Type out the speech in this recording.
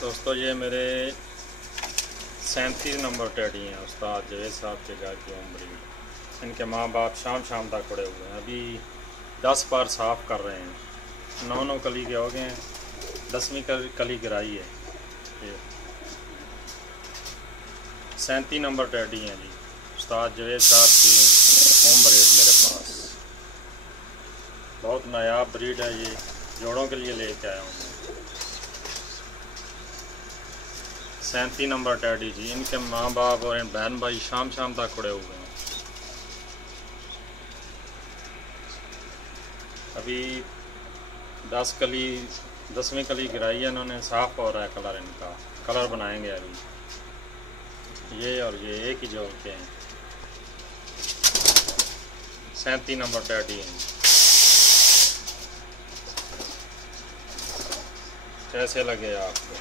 दोस्तों ये मेरे 37 नंबर टैडी हैं उस्ताद जवेद साहब के घर की होम ब्रीड। इनके माँ बाप शाम तक पड़े हुए हैं। अभी 10 बार साफ़ कर रहे हैं। 9 कली के हो गए हैं, 10वीं कली गिराई है। ये 37 नंबर टैडी हैं जी, उस्ताद जवेद साहब की होम ब्रीड मेरे पास। बहुत नायाब ब्रीड है ये, जोड़ों के लिए लेके आया हूँ। 37 नंबर टैडी जी, इनके माँ बाप और बहन भाई शाम तक खड़े हुए हैं। अभी 10वीं कली गिराई है इन्होंने, साफ हो रहा है कलर, इनका कलर बनाएंगे अभी। ये और ये एक ही जोड़ के हैं, 37 नंबर टैडी हैं। कैसे लगे आपको?